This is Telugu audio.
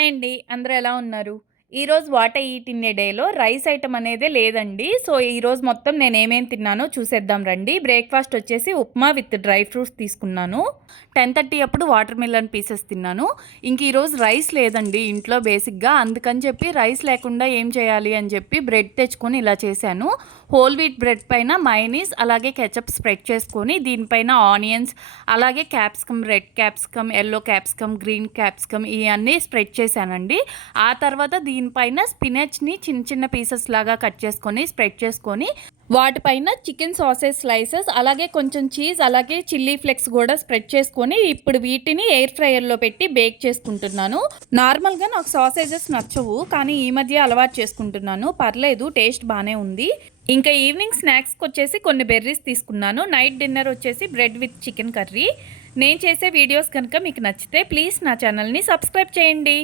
హాయ్ అండి. అందరూ ఎలా ఉన్నారు? ఈరోజు what I eat in a డేలో రైస్ ఐటెమ్ అనేదే లేదండి. సో, ఈరోజు మొత్తం నేనేమేం తిన్నానో చూసేద్దాం రండి. బ్రేక్‌ఫాస్ట్ వచ్చేసి ఉప్మా విత్ డ్రై ఫ్రూట్స్ తీసుకున్నాను. 10:30 అప్పుడు వాటర్ మిలన్ పీసెస్ తిన్నాను. ఇంక ఈరోజు రైస్ లేదండి ఇంట్లో బేసిక్‌గా. అందుకని చెప్పి రైస్ లేకుండా ఏం చేయాలి అని చెప్పి బ్రెడ్ తెచ్చుకొని ఇలా చేశాను. హోల్ వీట్ బ్రెడ్ పైన మయోనీస్ అలాగే కెచప్ స్ప్రెడ్ చేసుకొని దీనిపైన ఆనియన్స్ అలాగే capsicum, red capsicum, yellow capsicum, green capsicum ఇయన్నీ స్ప్రెడ్ చేశానండి. ఆ తర్వాత దీనిపైన స్పినచ్‌ని చిన్న చిన్న పీసెస్ లాగా కట్ చేసుకొని స్ప్రెడ్ చేసుకొని వాటిపైన చికెన్ సాసేజ్ స్లైసెస్ అలాగే కొంచెం చీజ్ అలాగే చిల్లీ ఫ్లేక్స్ కూడా స్ప్రెడ్ చేసుకొని ఇప్పుడు వీటిని ఎయిర్ ఫ్రైయర్లో పెట్టి బేక్ చేసుకుంటున్నాను. నార్మల్గా నాకు సాసేజెస్ నచ్చవు, కానీ ఈ మధ్య అలవాటు చేసుకుంటున్నాను. పర్లేదు, టేస్ట్ బాగానే ఉంది. ఇంకా ఈవినింగ్ స్నాక్స్కి వచ్చేసి కొన్ని బెర్రీస్ తీసుకున్నాను. నైట్ డిన్నర్ వచ్చేసి బ్రెడ్ విత్ చికెన్ కర్రీ. నేను చేసే వీడియోస్ కనుక మీకు నచ్చితే ప్లీజ్ నా ఛానల్ని సబ్స్క్రైబ్ చేయండి.